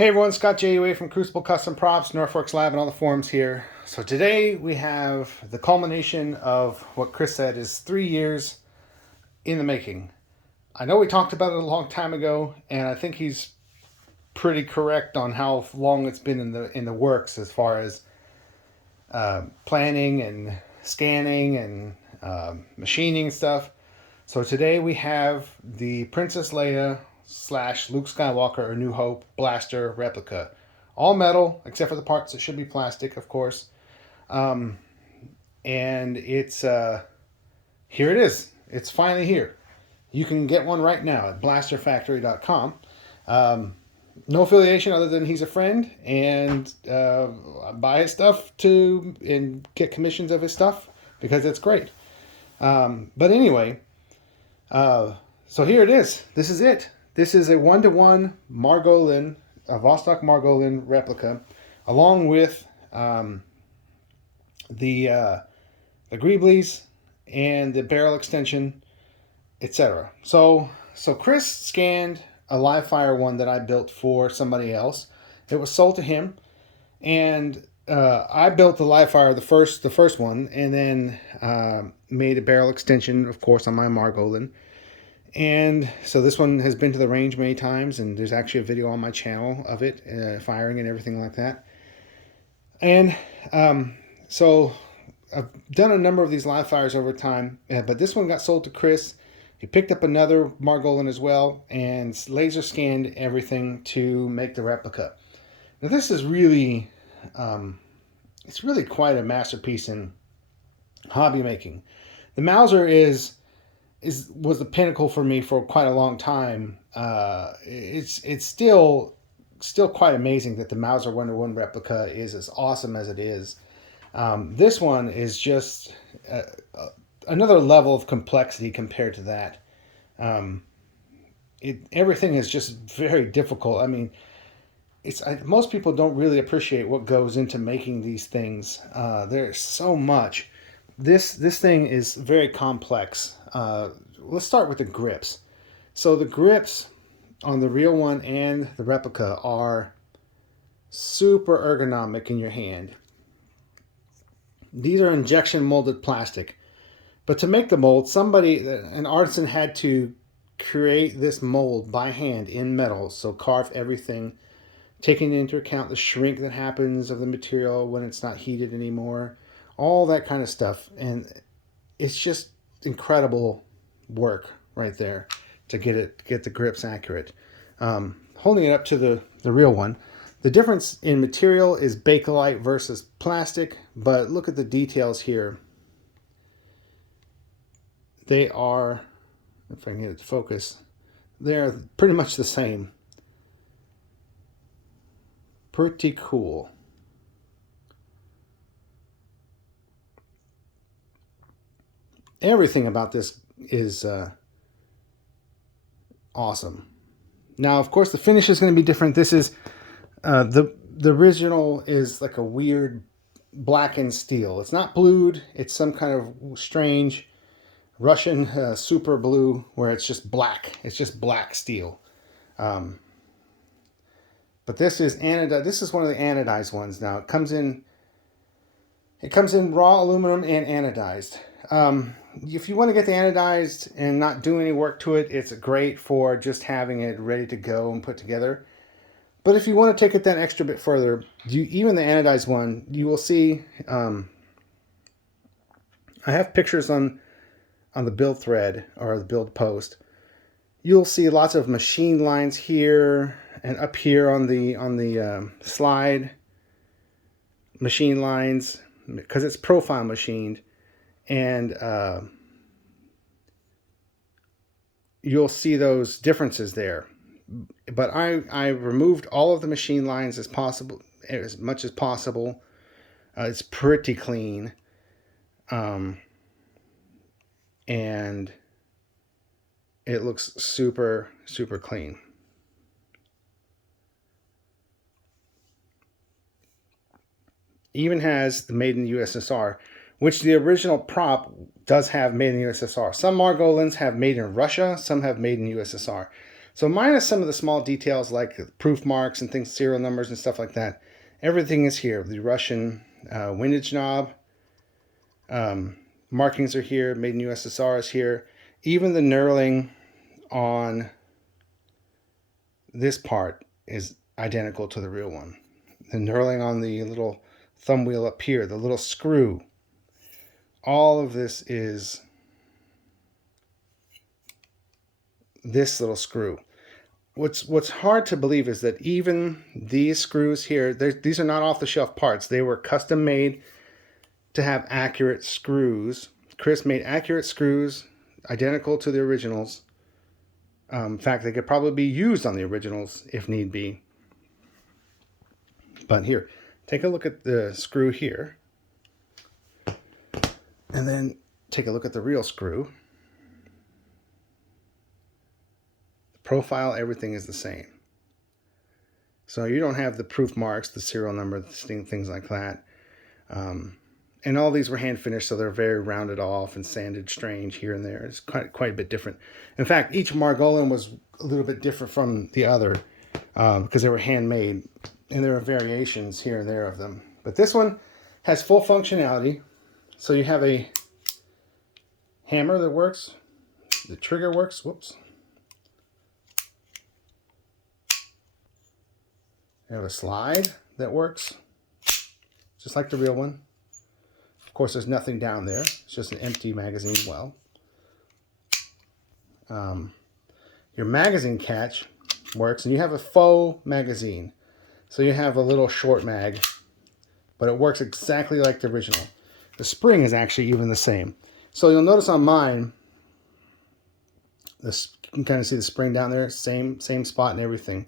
Hey everyone, Scott JUA from Crucible Custom Props, Norfolk's Lab, and all the forums here. So today we have the culmination of what Chris said is 3 years in the making. I know we talked about it a long time ago, and I think he's pretty correct on how long it's been in the works as far as planning and scanning and machining and stuff. So today we have the Princess Leia / Luke Skywalker A New Hope blaster replica. All metal, except for the parts that should be plastic, of course. Um, and it's here it is. It's finally here. You can get one right now at blasterfactory.com. No affiliation other than he's a friend, and buy his stuff and get commissions of his stuff because it's great. But anyway, so here it is. This is it. This is a 1-to-1 Margolin, a Vostok Margolin replica, along with the greeblies and the barrel extension, etc. So Chris scanned a live fire one that I built for somebody else. It was sold to him, and I built the live fire, the first one, and then made a barrel extension, of course, on my Margolin. And so this one has been to the range many times, and there's actually a video on my channel of it firing and everything like that. And so I've done a number of these live fires over time, but this one got sold to Chris. He picked up another Margolin as well and laser scanned everything to make the replica. Now this is really, it's really quite a masterpiece in hobby making. The Mauser was the pinnacle for me for quite a long time. It's still quite amazing that the Mauser 1-to-1 replica is as awesome as it is. This one is just another level of complexity compared to that. Everything is just very difficult. I mean, most people don't really appreciate what goes into making these things. There's so much. This thing is very complex. Let's start with the grips. So the grips on the real one and the replica are super ergonomic in your hand. These are injection molded plastic. But to make the mold, an artisan had to create this mold by hand in metal. So carve everything, taking into account the shrink that happens of the material when it's not heated anymore. All that kind of stuff. And it's just incredible work right there to get the grips accurate. Holding it up to the real one, the difference in material is Bakelite versus plastic, but look at the details here. They are, if I can get it to focus, they're pretty much the same. Pretty cool. Everything about this is awesome. Now, of course, the finish is going to be different. This is the original is like a weird blackened steel. It's not blued. It's some kind of strange Russian super blue where it's just black. It's just black steel. But this is anodized. This is one of the anodized ones. Now it comes in raw aluminum and anodized. If you want to get the anodized and not do any work to it, it's great for just having it ready to go and put together. But if you want to take it that extra bit further, even the anodized one, you will see, I have pictures on the build thread or the build post. You'll see lots of machine lines here and up here on the slide. Machine lines, because it's profile machined. And you'll see those differences there. But I removed all of the machine lines as much as possible. It's pretty clean. And it looks super, super clean. Even has the Made in the USSR, which the original prop does have Made in the USSR. Some Margolins have Made in Russia, some have Made in USSR. So minus some of the small details like proof marks and things, serial numbers and stuff like that, everything is here. The Russian windage knob, markings are here, made in USSR is here. Even the knurling on this part is identical to the real one. The knurling on the little thumb wheel up here, the little screw, all of this is this little screw. What's hard to believe is that even these screws here, these are not off-the-shelf parts. They were custom made to have accurate screws. Chris made accurate screws, identical to the originals. In fact, they could probably be used on the originals if need be. But here, take a look at the screw here. And then take a look at the real screw. The profile, everything is the same. So you don't have the proof marks, the serial number, things like that. And all these were hand finished, so they're very rounded off and sanded strange here and there. It's quite a bit different. In fact, each Margolin was a little bit different from the other because they were handmade, and there are variations here and there of them. But this one has full functionality. So you have a hammer that works. The trigger works. Whoops. You have a slide that works, just like the real one. Of course, there's nothing down there. It's just an empty magazine well. Your magazine catch works, and you have a faux magazine. So you have a little short mag, but it works exactly like the original. The spring is actually even the same. So you'll notice on mine, this, you can kind of see the spring down there, same spot and everything.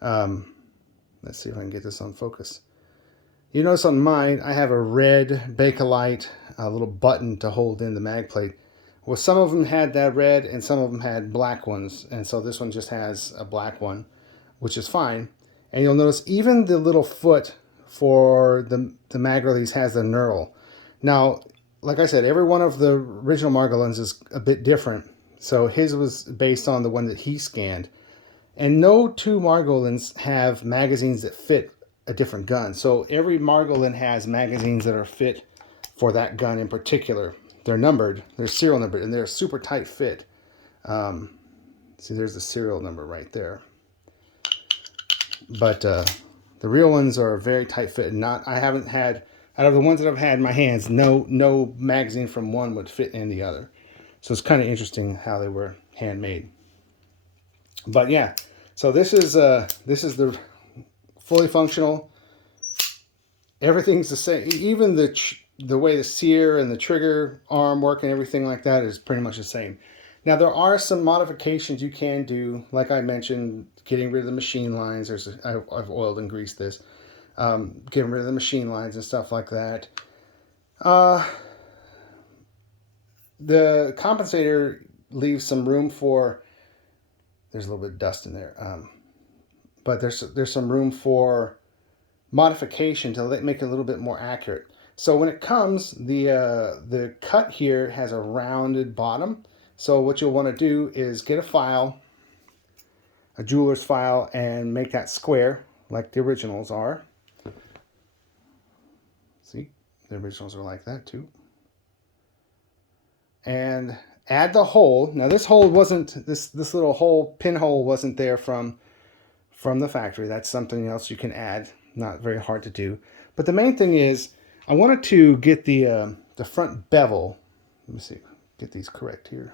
Let's see if I can get this on focus. You notice on mine, I have a red Bakelite, a little button to hold in the mag plate. Well, some of them had that red and some of them had black ones. And so this one just has a black one, which is fine. And you'll notice even the little foot for the mag release has the knurl. Now, like I said, every one of the original Margolins is a bit different. So his was based on the one that he scanned. And no two Margolins have magazines that fit a different gun. So every Margolin has magazines that are fit for that gun in particular. They're numbered, they're serial numbered, and they're a super tight fit. See, there's the serial number right there. But the real ones are very tight fit. I haven't had, out of the ones that I've had in my hands, no magazine from one would fit in the other. So it's kind of interesting how they were handmade. But yeah, so this is the fully functional. Everything's the same. Even the way the sear and the trigger arm work and everything like that is pretty much the same. Now there are some modifications you can do, like I mentioned, getting rid of the machine lines. I've oiled and greased this, getting rid of the machine lines and stuff like that. The compensator leaves some room for. There's a little bit of dust in there. But there's some room for modification to make it a little bit more accurate. So when it comes, the cut here has a rounded bottom. So what you'll want to do is get a file, a jeweler's file, and make that square like the originals are. See, the originals are like that too. And add the hole. Now this hole wasn't, this little hole, pinhole wasn't there from the factory. That's something else you can add. Not very hard to do. But the main thing is, I wanted to get the front bevel. Let me see, get these correct here.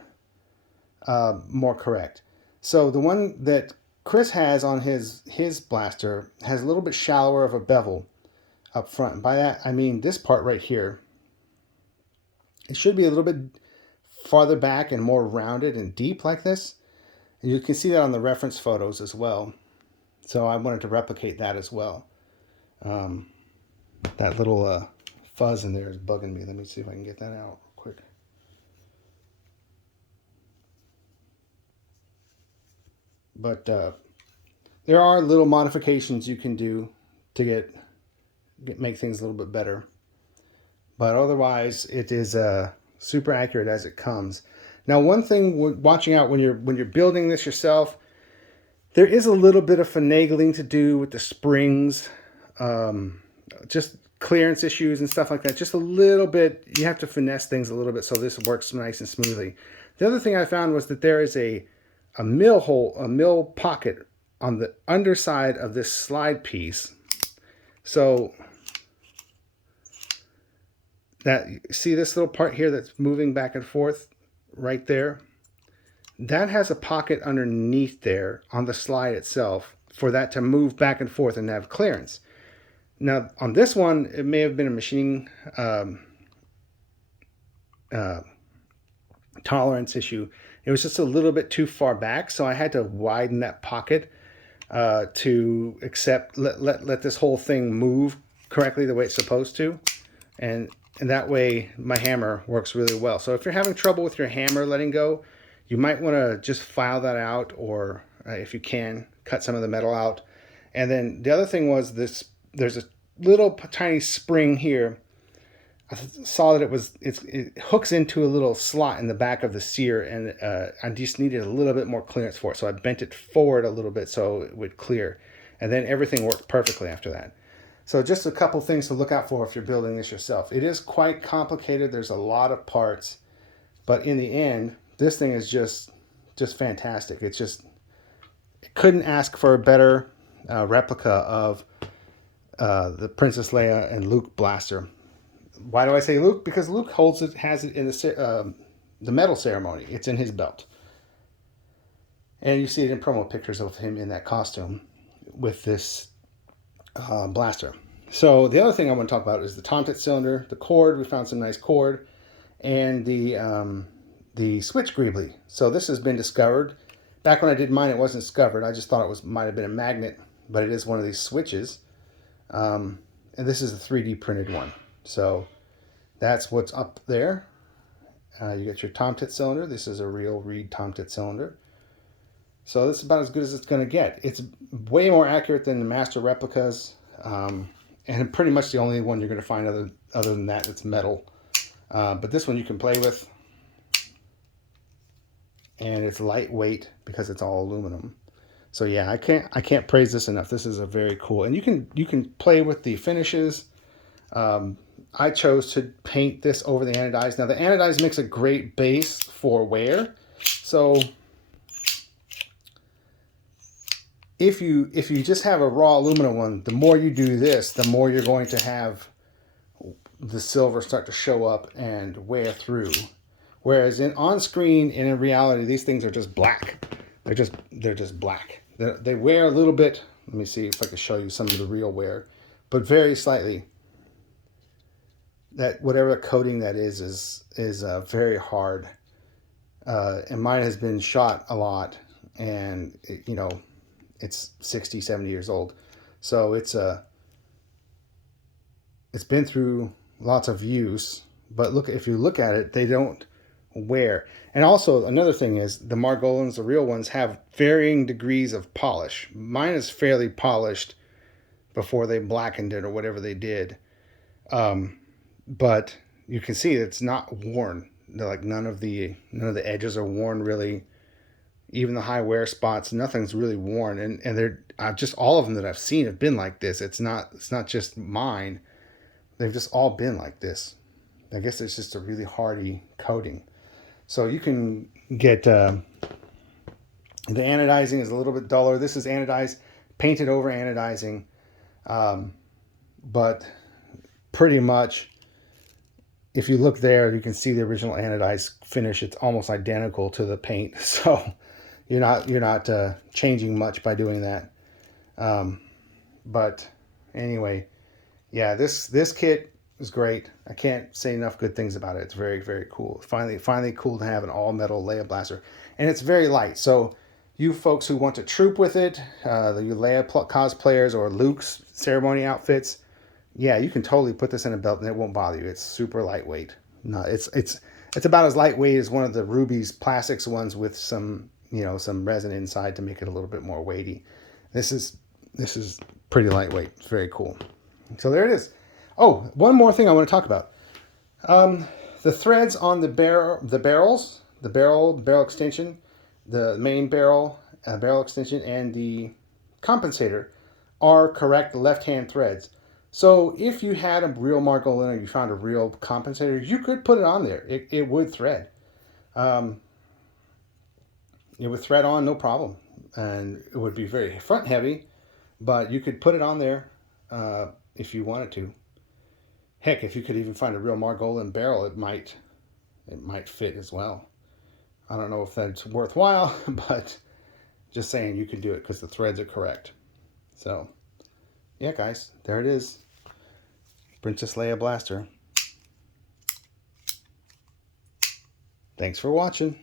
More correct. So the one that Chris has on his blaster has a little bit shallower of a bevel up front. And by that I mean this part right here. It should be a little bit farther back and more rounded and deep like this. And you can see that on the reference photos as well. So I wanted to replicate that as well. That little fuzz in there is bugging me. Let me see if I can get that out real quick. But there are little modifications you can do to make things a little bit better. But otherwise, it is super accurate as it comes. Now, one thing watching out when you're building this yourself, There is a little bit of finagling to do with the springs, just clearance issues and stuff like that. Just a little bit. You have to finesse things a little bit so this works nice and smoothly. The other thing I found was that there is a mill hole, a mill pocket on the underside of this slide piece. So that, see this little part here that's moving back and forth right there? That has a pocket underneath there on the slide itself for that to move back and forth and have clearance. Now on this one, it may have been a machining tolerance issue. It was just a little bit too far back, so I had to widen that pocket to let this whole thing move correctly the way it's supposed to, and that way my hammer works really well. So if you're having trouble with your hammer letting go, you might want to just file that out, or if you can, cut some of the metal out. And then the other thing was this: there's a little tiny spring here. I saw that it hooks into a little slot in the back of the sear, and I just needed a little bit more clearance for it. So I bent it forward a little bit so it would clear, and then everything worked perfectly after that. So just a couple things to look out for if you're building this yourself. It is quite complicated. There's a lot of parts, but in the end, this thing is just fantastic. It couldn't ask for a better replica of the Princess Leia and Luke blaster. Why do I say Luke? Because Luke has it in the medal ceremony. It's in his belt. And you see it in promo pictures of him in that costume with this blaster. So the other thing I want to talk about is the Tomtit cylinder, the cord. We found some nice cord, and the switch greebly. So this has been discovered. Back when I did mine, it wasn't discovered. I just thought it might have been a magnet, but it is one of these switches. And this is a 3D printed one. So that's what's up there. You get your Tomtit cylinder. This is a real Reed Tomtit cylinder. So this is about as good as it's going to get. It's way more accurate than the master replicas, and pretty much the only one you're going to find other than that that's metal. But this one you can play with, and it's lightweight because it's all aluminum. So yeah, I can't praise this enough. This is a very cool, and you can play with the finishes. I chose to paint this over the anodized. Now the anodized makes a great base for wear. So if you just have a raw aluminum one, the more you do this, the more you're going to have the silver start to show up and wear through. Whereas on screen and in reality, these things are just black. They're just black. They wear a little bit. Let me see if I can show you some of the real wear, but very slightly. That whatever coating that is very hard, and mine has been shot a lot, and it's 60, 70 years old, so it's been through lots of use. But if you look at it, they don't wear. And also another thing is the Margolins, the real ones, have varying degrees of polish. Mine is fairly polished before they blackened it or whatever they did. But you can see it's not worn. Like none of the edges are worn really. Even the high wear spots, nothing's really worn. And they're just all of them that I've seen have been like this. It's not just mine. They've just all been like this. I guess it's just a really hardy coating. So you can get the anodizing is a little bit duller. This is anodized, painted over anodizing, but pretty much. If you look there, you can see the original anodized finish. It's almost identical to the paint, so you're not changing much by doing that. But anyway, yeah, this kit is great. I can't say enough good things about it. It's very, very cool. Finally cool to have an all metal Leia blaster, and it's very light. So you folks who want to troop with it, the Leia cosplayers or Luke's ceremony outfits. Yeah, you can totally put this in a belt and it won't bother you. It's super lightweight. No, it's about as lightweight as one of the Ruby's plastics ones with some resin inside to make it a little bit more weighty. This is pretty lightweight. It's very cool. So there it is. Oh, one more thing I want to talk about. The threads on the barrel extension, the main barrel barrel extension and the compensator are correct left-hand threads. So if you had a real Margolin or you found a real compensator, you could put it on there. It would thread. It would thread on no problem. And it would be very front heavy, but you could put it on there if you wanted to. Heck, if you could even find a real Margolin barrel, it might fit as well. I don't know if that's worthwhile, but just saying you can do it because the threads are correct. So, yeah, guys, there it is. Princess Leia blaster. Thanks for watching.